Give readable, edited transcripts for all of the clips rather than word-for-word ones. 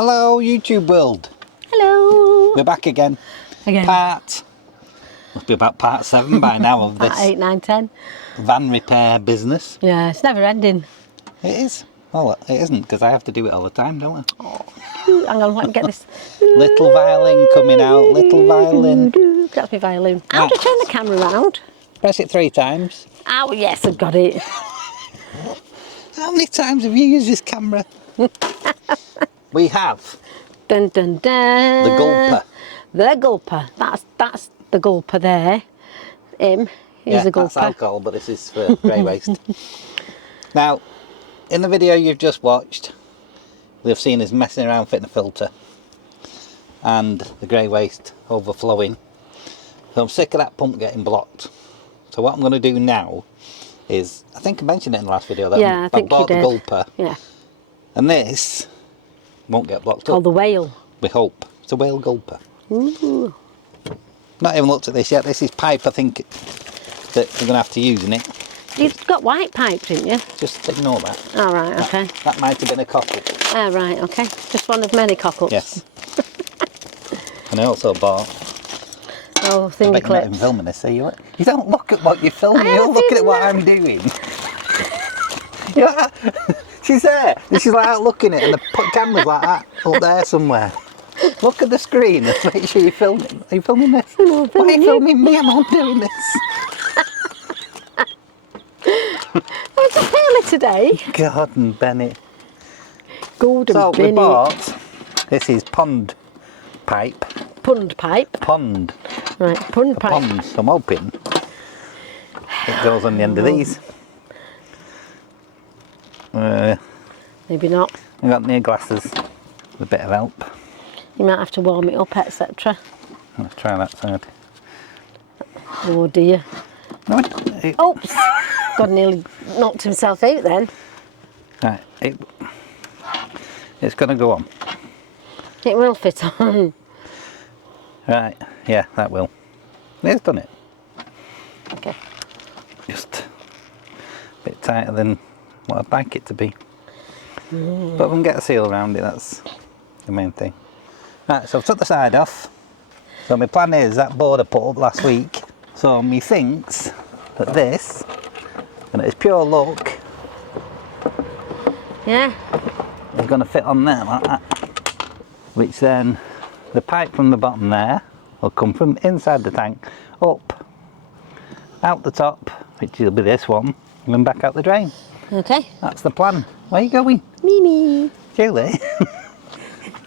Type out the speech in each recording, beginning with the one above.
Hello YouTube world. Hello. We're back again. Must be about part 7 by now of this. Part 8, 9, 10. Van repair business. Yeah, it's never ending. It is. Well, it isn't because I have to do it all the time, don't I? Oh, hang on, let me get this. Little violin coming out, little violin. That's my violin. How do I turn the camera round? Press it 3 times. Oh yes, I've got it. How many times have you used this camera? We have Dun dun dun. the Gulper. The Gulper. That's the Gulper there. He's a Gulper. That's alcohol, but this is for grey waste. Now, in the video you've just watched, we've seen us messing around fitting a filter and the grey waste overflowing. So I'm sick of that pump getting blocked. So what I'm going to do now is, I think I mentioned it in the last video that I think bought you the did. Gulper. Yeah. And this won't get blocked Called up. the Whale. We hope. It's a Whale Gulper. Ooh. Not even looked at this yet. This is pipe I think that we're going to have to use in it. You've got white pipe, didn't you? Just ignore that. Oh, right, okay. That might have been a cockle. Oh, right, okay. Just one of many cock-ups. Yes. And I also bought... Oh, I finger bet you're not even clips. filming this, are you? You don't look at what you're filming, you're looking at what I'm doing. Yeah. She's there. She's like out looking at it and the camera's like that up there somewhere. Look at the screen and make sure you're filming. Are you filming this? Why are you filming me? I'm not doing this. It's up early today. God and Bennett. Golden So we Benny. bought, this is pond pipe. Pund pipe. Pond. Right, pund pipe. Ponds, I'm hoping. It goes on the end of these. Maybe not. I got near glasses with a bit of help. You might have to warm it up, etc. Let's try that side. Oh dear. No, Oops! God nearly knocked himself out then. right, it's going to go on. It will fit on. Right, yeah, that will. It's done it. Okay. Just a bit tighter than what I'd like it to be. But we can get a seal around it, that's the main thing. Right, so I've took the side off. So my plan is that board I put up last week. So me thinks that this, and it's pure luck, Yeah. is going to fit on there like that. Which then, the pipe from the bottom there will come from inside the tank, up, out the top, which will be this one, and then back out the drain. Okay. That's the plan. Where are you going? Mimi. Julie?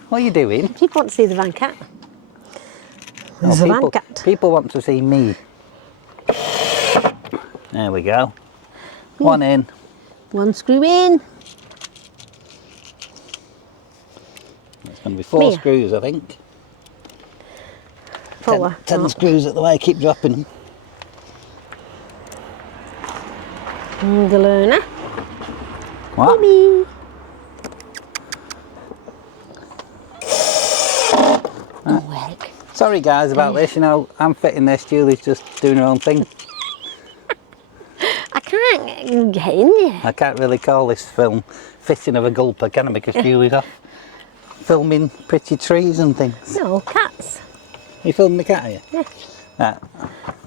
What are you doing? People want to see the van cat. There's a van cat. People want to see me. There we go. One in. One screw in. It's going to be 4 Mia. screws, I think. 4. 10 screws at the way I keep dropping them. The learner. What? Mimi. Oh, egg. Sorry guys about this, you know, I'm fitting this, Julie's just doing her own thing. I can't get in there. I can't really call this film fitting of a gulper, can I? Because Julie's off filming pretty trees and things. No, cats. You filming the cat, are you? Yeah. Right.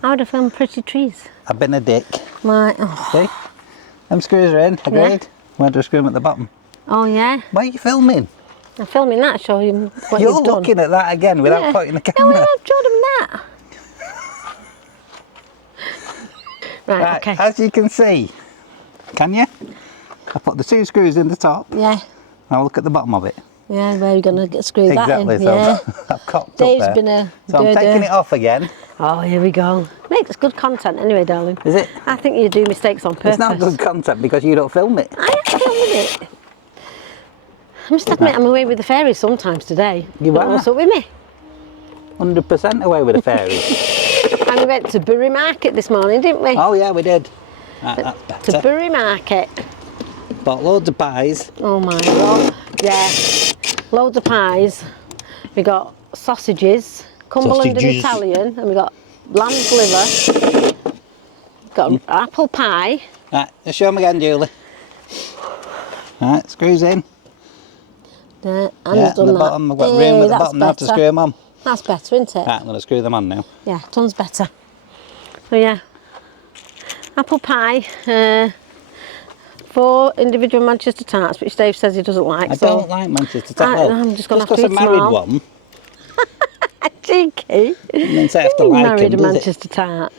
I would have filmed pretty trees. I've been a dick. Right. Oh, See? Them screws are in, agreed? Where do I screw them at the bottom? oh yeah. Why are you filming? I'm filming that, show you what You're you've done. looking at that again without Yeah. pointing the No, camera. I've showed him that. Right, okay. As you can see, can you? I put the 2 screws in the top. Yeah, Now look at the bottom of it. yeah, where are you going to screw that Exactly, in? so Yeah. I've cocked Dave's up there. been a So I'm taking it off again. Oh, here we go. Makes good content anyway, darling. Is it? I think you do mistakes on purpose. It's not good content because you don't film it. I am filming it. I must admit, I'm away with the fairies sometimes today. You But are? what's up with me? 100% away with the fairies. And we went to Bury Market this morning, didn't we? Oh yeah, we did. That's To better. Bury Market. Bought loads of pies. Oh my god. Yeah. Loads of pies. We got sausages, Cumberland and Sausages. Italian, and we got lamb's liver. Got an apple pie. Right, just show them again, Julie. Right, screws in. There, and Yeah, he's done and the that. bottom, I've got room at the that's bottom now to better. screw them on. That's better, isn't it? Right, I'm going to screw them on now. Yeah, tons better. So yeah, apple pie, 4 individual Manchester tarts, which Dave says he doesn't like. I so don't like Manchester tart. Well, I'm just going to have to I eat them married all. one, Cheeky. means I have to You like married him, a does it? Manchester tart.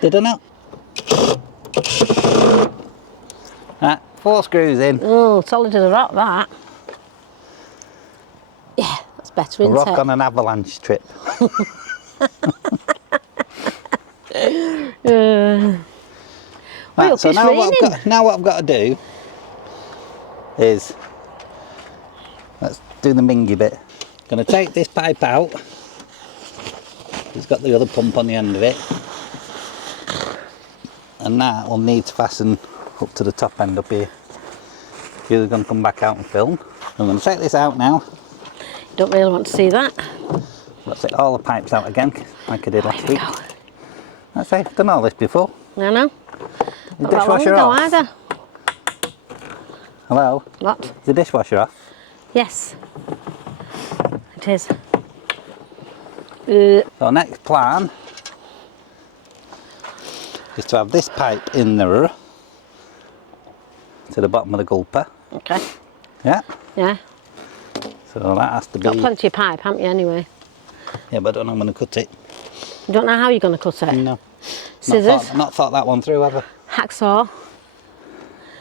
Did I not? Right, 4 screws in. Oh, solid as a rock, that. Yeah, that's better, A isn't rock it? on an avalanche trip. Well, Right, so it's now raining. what I've got to do is, let's do the mingy bit. Going to take this pipe out. It's got the other pump on the end of it. And that will need to fasten up to the top end up here. You're going to come back out and film. I'm going to take this out now. Don't really want to see that. Let's take all the pipes out again, like I did last Here we week. go. That's it, I've done all this before. I know. The Not that long dishwasher ago off. either. Hello? What? Is the dishwasher off? Yes. It is. So next plan is to have this pipe in there to the bottom of the gulper. Okay. Yeah. Yeah. So that has to be. Got plenty of pipe, haven't you, anyway? Yeah, but I don't know how I'm going to cut it. You don't know how you're going to cut it? No. Scissors? Not thought that one through ever. Hacksaw?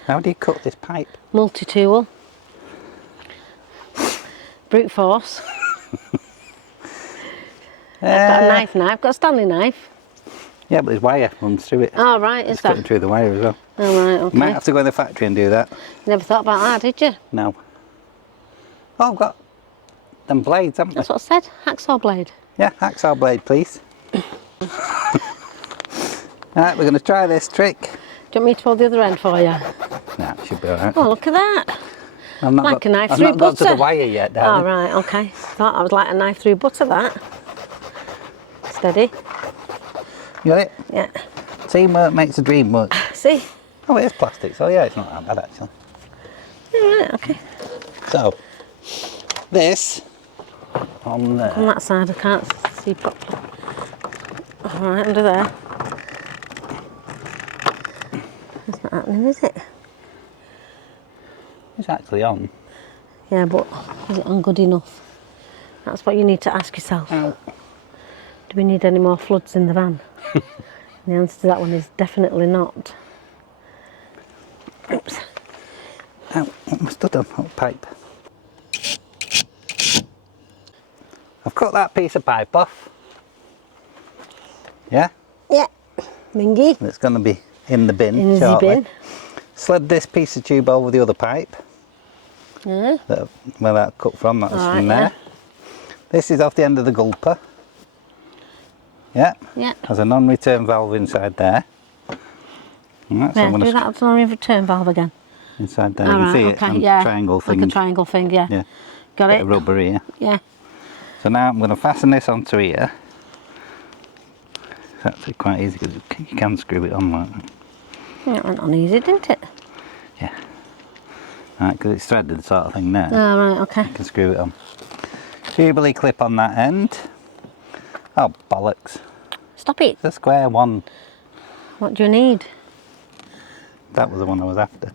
How do you cut this pipe? Multi-tool? Brute force? I've got a knife now. I've got a Stanley knife. Yeah, but there's wire runs through it. Oh, right, is It's cutting that? through the wire as well. Oh, right, You might okay. have to go in the factory and do that. Never thought about that, did you? No. Oh, I've got them blades, haven't I? That's what I said. Hacksaw blade. Yeah, hacksaw blade, please. Right, we're going to try this trick. Do you want me to hold the other end for you? Nah, it should be alright. Oh, look at that. I've not Like got, a knife I've through not got to the butter. wire yet, Oh, darling. right, okay. Thought I was like a knife through butter, that. Steady. You got it? Yeah. Teamwork makes the dream work. See? Oh, it is plastic, so yeah, it's not that bad actually. Yeah, right, okay. So, this on there. On that side, I can't see properly. All right, under there. It's not happening, is it? It's actually on. Yeah, but is it on good enough? That's what you need to ask yourself. Ow. Do we need any more floods in the van? And the answer to that one is definitely not. Oops. Ow, what must have done? Oh, pipe. I've cut that piece of pipe off. Yeah? Yeah. Mingy. It's going to be in the bin In the shortly. bin. Slid this piece of tube over the other pipe. Yeah. Where that cut from, that's Alright, from there. yeah. This is off the end of the gulper. Yeah. Yeah. There's a non-return valve inside there. Right, so Yeah, I'm going do to that on the return valve again. inside there. All You can right, see okay, it on yeah. triangle thing. Like a triangle thing, yeah. Yeah. Got Bit it? of rubber here. Yeah. So now I'm going to fasten this onto here. It's actually quite easy because you can screw it on like that. That went on easy, didn't it? Yeah. Right, because it's threaded sort of thing there. Oh, right, okay. You can screw it on. Jubilee clip on that end. Oh, bollocks. Stop it. It's a square one. What do you need? That was the one I was after.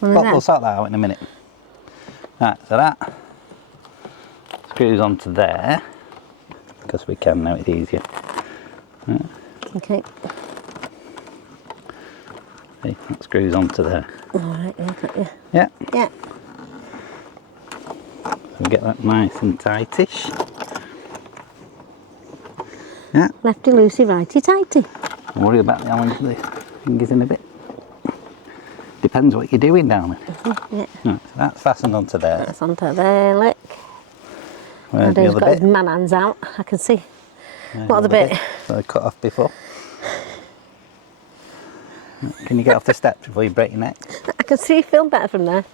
One of But them? we'll sort that out in a minute. Right, so that screws onto there. Because we can now, it's easier. Right, Okay. see, that screws onto there. All right, yeah, got you. Yeah, Yeah. so we get that nice and tightish. Yeah, Lefty loosey, righty tighty. don't worry about the fingers in a bit. Depends what you're doing down there. Yeah. Right, so that's fastened onto there. That's onto there, look. Where's the Daddy's other got his bit? man hands out, I can see. Where's What the other other bit? So I cut off before. Can you get off the steps before you break your neck? I can see you film better from there.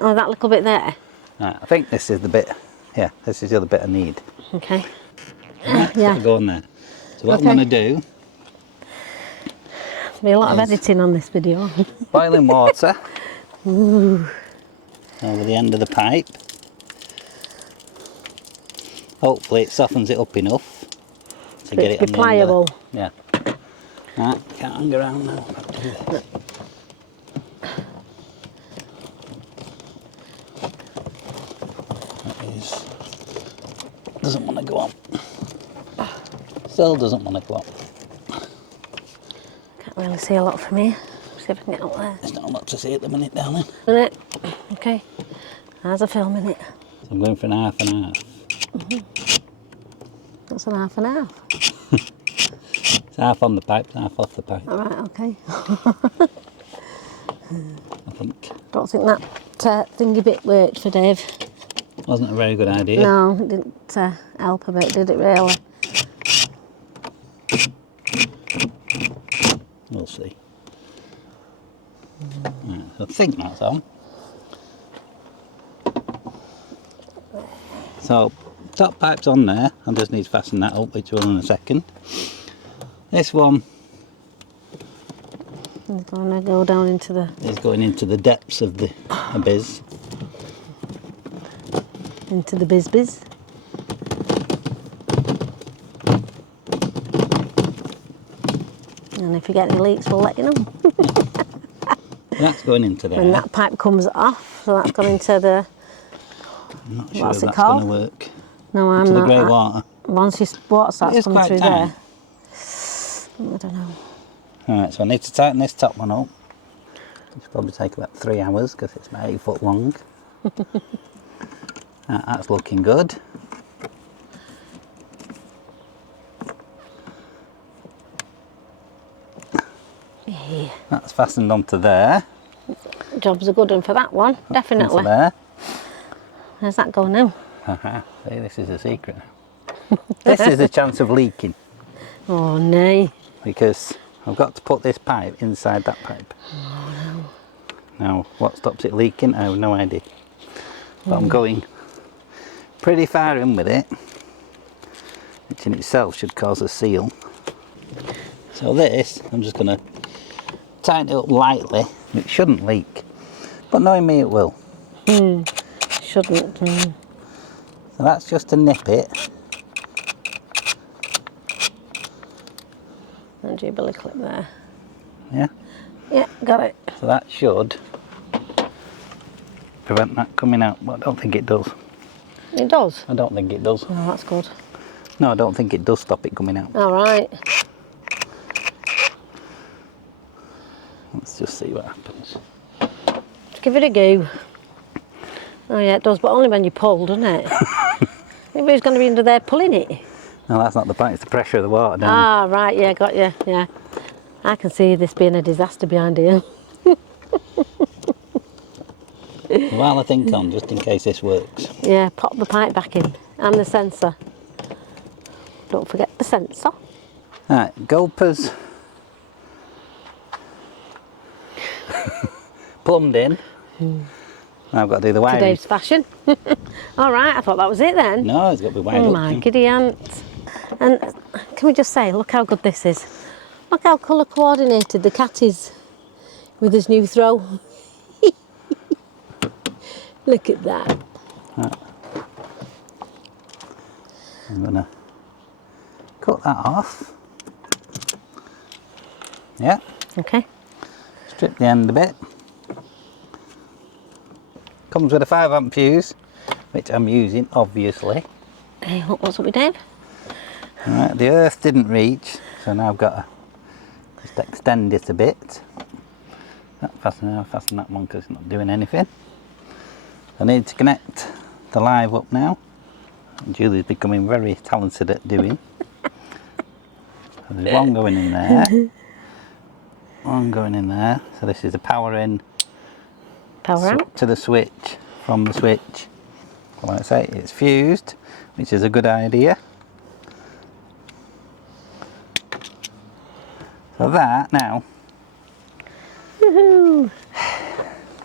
Oh, that little bit there. Right, I think this is the bit. Yeah, this is the other bit I need. Okay. Right, Yeah. so we'll go on there. So what Okay. I'm going to do, There'll be a lot of editing on this video. boiling water. Ooh. over the end of the pipe. Hopefully it softens it up enough to get it to on be the pliable. end of the, yeah. Right, can't hang around now. I'll do this. That is, doesn't want to go on. Still doesn't want to go on. Can't really see a lot from here. See if I can get up there. There's not a lot to see at the minute down there. Minute. Okay. How's a filming it? So I'm going for an half and half. That's an half and half. It's half on the pipe, half off the pipe, Alright, okay. I think. Don't think that thingy bit worked for Dave. Wasn't a very good idea. No, it didn't help a bit, did it really? We'll see. Right, so I think that's on. So, top pipe's on there. I just need to fasten that up, which will in a second. This one It's going to go down into the... is going into the depths of the abyss. Into the biz. And if you get any leaks, we'll let you know. That's going into there. When that pipe comes off, so that's going into the... I'm not sure what's if it that's called? going to work. No, I'm To the not. grey water. Once your water It starts is coming quite through tight. there... I don't know. Alright, so I need to tighten this top one up. It's probably take about 3 hours because it's about 8 foot long. That's looking good. Yeah. That's fastened onto there. Job's a good one for that one, definitely. Onto there. Where's that going now? See, this is a secret now. This is a chance of leaking Oh, nay. because I've got to put this pipe inside that pipe. Oh, no. Now, what stops it leaking? I have no idea. But I'm going pretty far in with it, which in itself should cause a seal. So this, I'm just going to tighten it up lightly. It shouldn't leak, but knowing me, it will. Shouldn't. So that's just to nip it. And your billy clip there. Yeah. Yeah, got it. So that should prevent that coming out, but I don't think it does. It does? I don't think it does. Oh, that's good. No, I don't think it does stop it coming out. All right. Let's just see what happens. Give it a go. Oh, yeah, it does, but only when you pull, doesn't it? Maybe who's going to be under there pulling it? No, that's not the point, it's the pressure of the water down. Ah, right, yeah, got you, yeah. I can see this being a disaster behind here. While I think on, just in case this works. Yeah, pop the pipe back in and the sensor. Don't forget the sensor. Right, gulpers plumbed in. Now I've got to do the wiring. Today's fashion. All right, I thought that was it then. No, it's got to be wired Oh up. my giddy aunt. And can we just say, look how good this is. Look how colour coordinated the cat is with his new throw. Look at that. I'm going to cut that off. Yeah, Okay. strip the end a bit. Comes with a 5 amp fuse, which I'm using, obviously. Hey, what's up with Dave? Right, the earth didn't reach, so now I've got to just extend it a bit. I'll fasten that one because it's not doing anything. I need to connect the live up now. Julie's becoming very talented at doing. So there's one going in there, one going in there. So this is the power in, Power out. to the switch, from the switch. So like I say, it's fused, which is a good idea. So that now, Woohoo!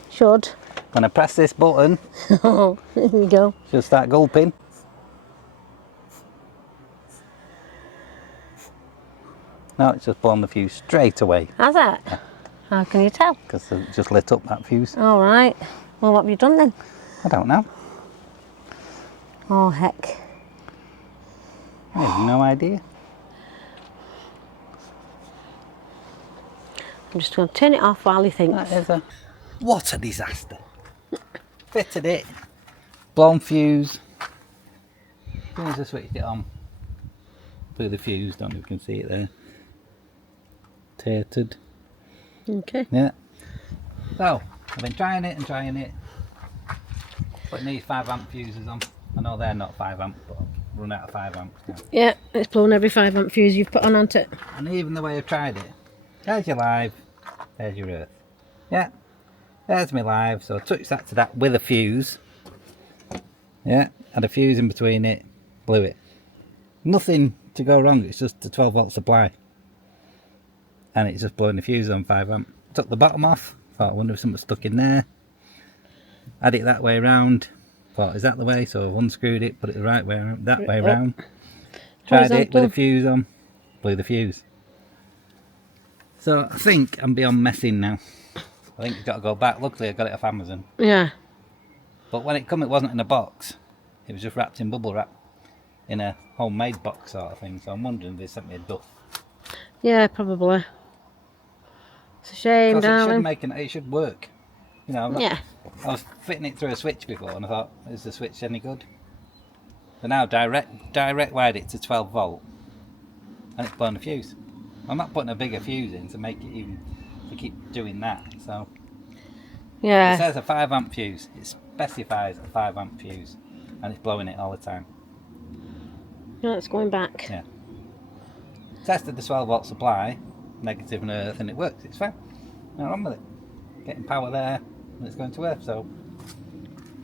Should. when I press this button, Oh, there we go. she'll start gulping. No, it's just blown the fuse straight away How's that? Yeah. How can you tell? because it just lit up that fuse. All right. Well, what have you done then? I don't know. Oh, heck. I have no idea. I'm just going to turn it off while he thinks. What a disaster. Fitted it. Blown fuse. As soon as I switched it on, blew the fuse. Don't know if you can see it there. Tatered. Okay. Yeah. So, I've been trying it and trying it. Putting these 5 amp fuses on. I know they're not 5 amp, but I've run out of 5 amps now. Yeah, it's blown every 5 amp fuse you've put on, hasn't it? And even the way I've tried it. There's your live. There's your earth. Yeah. There's my live. So I touched that to that with a fuse. Yeah. Had a fuse in between it. Blew it. Nothing to go wrong. It's just a 12 volt supply. And it's just blowing the fuse on 5 amp. Took the bottom off. Thought I wonder if something stuck in there. Had it that way round. Thought, is that the way? So I've unscrewed it, put it the right way around, that way round. Tried it with a fuse on. Blew the fuse. So I think I'm beyond messing now. I think it's got to go back. Luckily I got it off Amazon. Yeah. But when it come, it wasn't in a box. It was just wrapped in bubble wrap. In a homemade box sort of thing. So I'm wondering if they sent me a duff. Yeah, probably. It's a shame, darling. It should work. You know, yeah. I was fitting it through a switch before and I thought, is the switch any good? But now direct wired it to 12 volt and it's blown a fuse. I'm not putting a bigger fuse in to make it even to keep doing that. So yeah. it says a 5 amp fuse. It specifies a 5 amp fuse and it's blowing it all the time. No, it's going back. Yeah. Tested the 12 volt supply, negative and earth, and it works. It's fine. No wrong with it. Getting power there and it's going to earth. So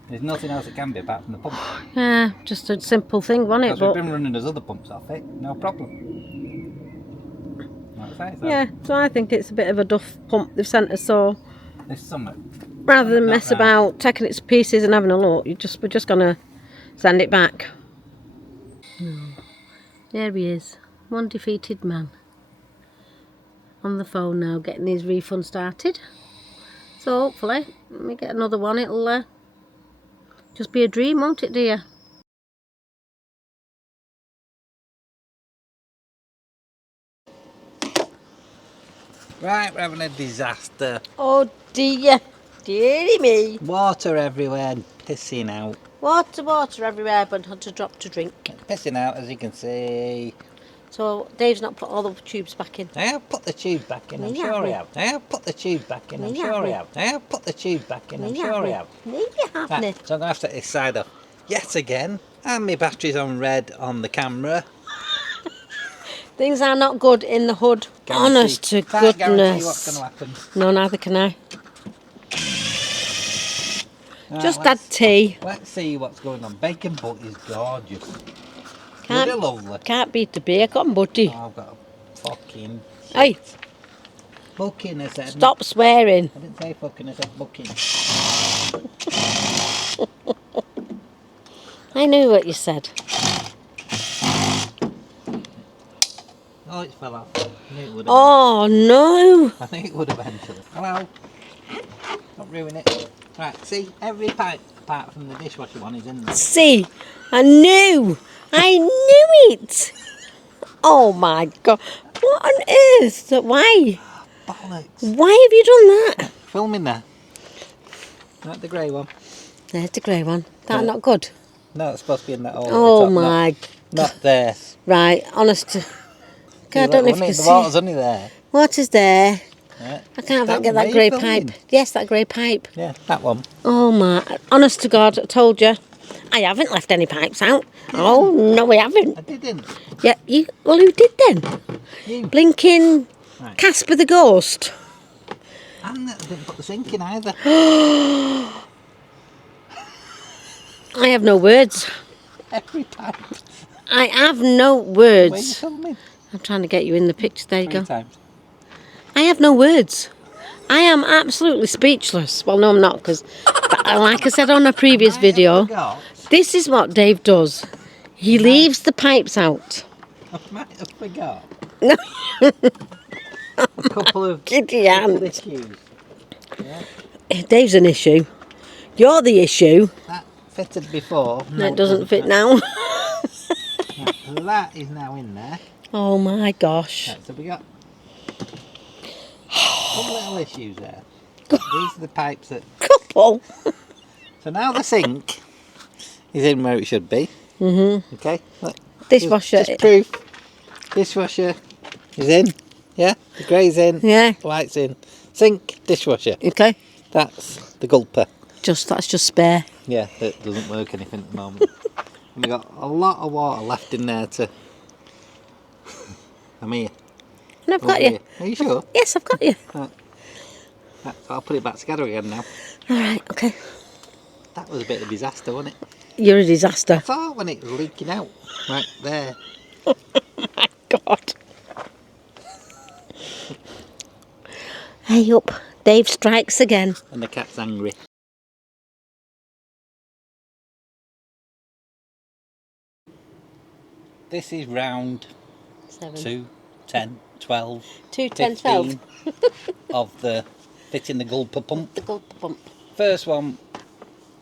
there's nothing else it can be apart from the pump. Yeah, just a simple thing, wasn't it? Because we've been running those other pumps off it, no problem. Like I say, so yeah, so I think it's a bit of a duff pump they've sent us, so this summer, rather than mess about taking it to pieces and having a look, we're just gonna send it back. There he is, one defeated man. On the phone now, getting his refund started. So hopefully, when we get another one, it'll just be a dream, won't it, dear? right, we're having a disaster. Oh dear, dearie me. Water everywhere, pissing out. Water everywhere, but not a drop to drink. Pissing out, as you can see. So Dave's not put all the tubes back in. I have put the tube back in, I'm Yeah, sure we- I have. I have put the tube back in, I'm Yeah, sure I we- have. I have put the tube back in, I'm Yeah, sure I we- have. Yeah, you have, Right, Nick. so I'm going to have to take this side off yet again. And my battery's on red on the camera. Things are not good in the hood. Guarantee- Honest to Can't guarantee what's goodness. going to happen. No, neither can I. Right, Just let's- add tea. Let's see what's going on. Bacon butt is gorgeous. Can't- Really lovely. Can't beat the bacon, buddy. Oh, I've got a fucking Hey, booking, I said. stop swearing. I didn't say fucking, I said booking. I knew what you said. Oh, it fell off. I knew it would have. Oh no! I think it would eventually. Hello. Don't ruin it. Right, see, every pipe apart from the dishwasher one is in there. See, I knew it. Oh my god! What on earth? Why? Bollocks. Why have you done that? Filming there. Not the grey one. There's the grey one. That Yeah. not good. No, it's supposed to be in that hole. Oh at the top, my! Not there. Right, honest. To, God, I don't know if you can The water's see. only there. What is there? Yeah. I can't That get was that me grey filming. pipe. Yes, that grey pipe. Yeah, that one. Oh my! Honest to God, I told you. I haven't left any pipes out. Oh no, we haven't. I didn't. Yeah, you. Well, who did then? You. Blinking Right. Casper the Ghost. And I didn't put the sink in either. I have no words. Every pipe. I have no Where you words. filming? I'm trying to get you in the picture. There you Three go. times. I have no words. I am absolutely speechless. Well, no, I'm not, because, like I said on a previous video, this is what Dave does. He leaves the pipes out. I might have forgot. No. A couple of Giddy ants. issues. Yeah. Dave's an issue. You're the issue. That fitted before. No, it doesn't fit now. Right, so that is now in there. Oh my gosh. Right, so we got some little issues there. These are the pipes that... Couple. So now the sink is in where it should be. Mm-hmm. Okay. Look, Dishwasher. just proof. Dishwasher is in. Yeah. The grey's in. Yeah. The white's in. Sink, dishwasher. Okay. That's the gulper. That's just spare. Yeah, it doesn't work anything at the moment. And we've got a lot of water left in there to... I'm here. And I've got you. Are you sure? Yes, I've got you. Right. Right, so I'll put it back together again now. Alright, okay. That was a bit of a disaster, wasn't it? You're a disaster. I thought when it was leaking out. Right there. My God. Hey up. Dave strikes again. And the cat's angry. This is round 7. 2, 10, 12, 2, 10, 12. 15 of the fitting the gulper pump. The gulper pump. First one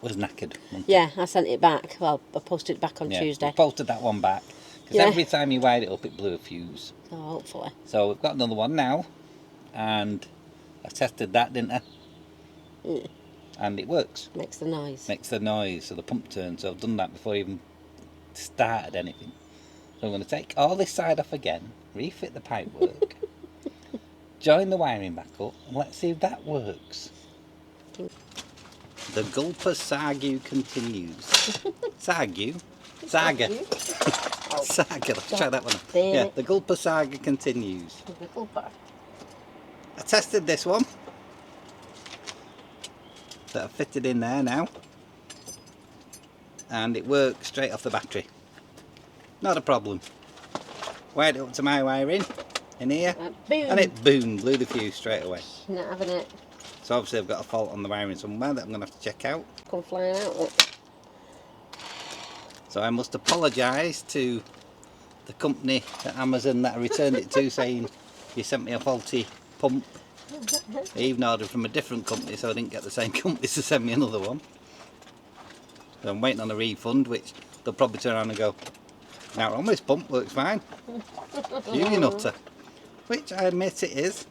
was knackered. wasn't it? Yeah, I sent it back. Well, I posted it back on Tuesday. We posted that one back. Because Yeah. every time you wired it up, it blew a fuse. So hopefully. So we've got another one now. And I tested that, didn't I? Mm. And it works. Makes the noise. Makes the noise, so the pump turns. So I've done that before I even started anything. So I'm going to take all this side off again, refit the pipework, join the wiring back up, and let's see if that works. The Gulper saga continues. Saga? Saga. Saga, let's try that one. Yeah, the Gulper saga continues. The gulper. I tested this one that I've fitted in there now, and it works straight off the battery. Not a problem. Wired it up to my wiring in here, and it boom, blew the fuse straight away. Not having it. So obviously I've got a fault on the wiring somewhere that I'm going to have to check out. Come flying out. Look. So I must apologise to the company at Amazon that I returned it to, saying you sent me a faulty pump. I even ordered from a different company, so I didn't get the same company to send me another one. So I'm waiting on a refund, which they'll probably turn around and go, now on this pump works fine. You nutter. Which I admit it is.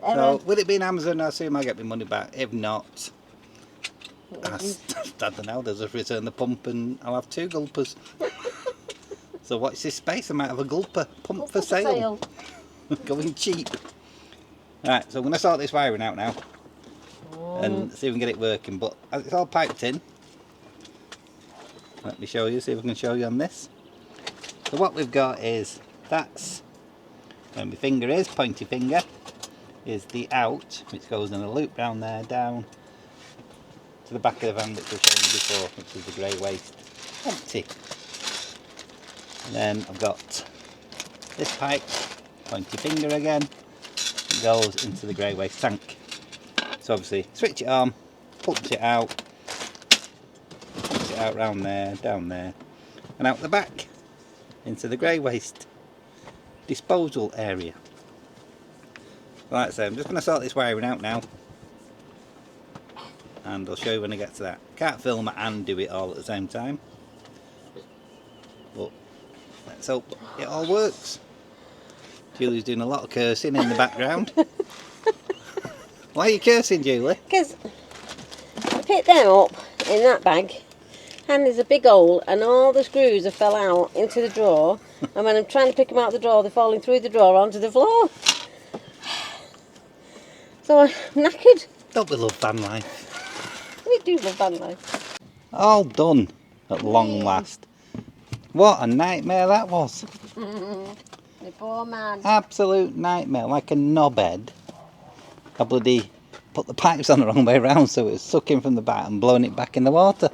So with it being Amazon, I assume I'll get my money back. If not, I don't know, they'll just return the pump and I'll have 2 gulpers. So watch this space, I might have a gulper pump for sale. Going cheap. Right, so I'm going to sort this wiring out now and see if we can get it working, but as it's all piped in, let me show you, see if I can show you on this. So what we've got is, that's where my finger is, pointy finger, is the out, which goes in a loop down there, down to the back of the van which I showed you before, which is the grey waste, empty. And then I've got this pipe, pointy finger again, it goes into the grey waste tank. So obviously switch it on, pumps it out round there, down there, and out the back into the grey waste disposal area. Like I say, I'm just going to sort this wiring out now and I'll show you when I get to that. Can't film it and do it all at the same time, but let's hope it all works. Julie's doing a lot of cursing in the background. Why are you cursing, Julie? Because I picked them up in that bag and there's a big hole and all the screws have fell out into the drawer, and when I'm trying to pick them out of the drawer they're falling through the drawer onto the floor. So I'm knackered. Don't we love van life? We do love van life. All done at long last. What a nightmare that was. The poor man. Absolute nightmare, like a knobhead. I bloody put the pipes on the wrong way around, so it was sucking from the back and blowing it back in the water.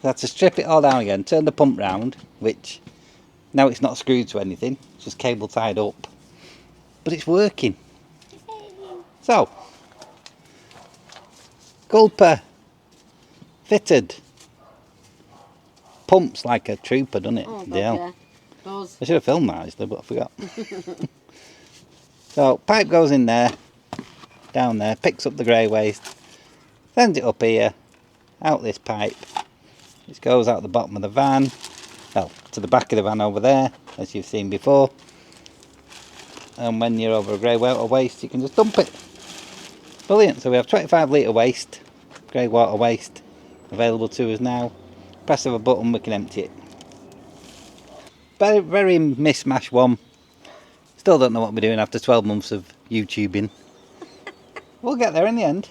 So I had to strip it all down again, turn the pump round, which now it's not screwed to anything, it's just cable tied up. But it's working. So, Gulper fitted. Pumps like a trooper, doesn't it? Oh, God, Deal. yeah. Does. I should have filmed that actually, but I forgot. So pipe goes in there, down there, picks up the grey waste, sends it up here, out this pipe, which goes out the bottom of the van, well, to the back of the van over there, as you've seen before. And when you're over a grey water waste, you can just dump it. Brilliant. So we have 25 litre waste, grey water waste, available to us now. Press of a button, we can empty it. Very, very mishmash one. Still don't know what we're doing after 12 months of YouTubing. We'll get there in the end.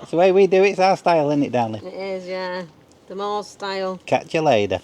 It's the way we do it, it's our style, isn't it, darling? It is, yeah. The more style. Catch you later.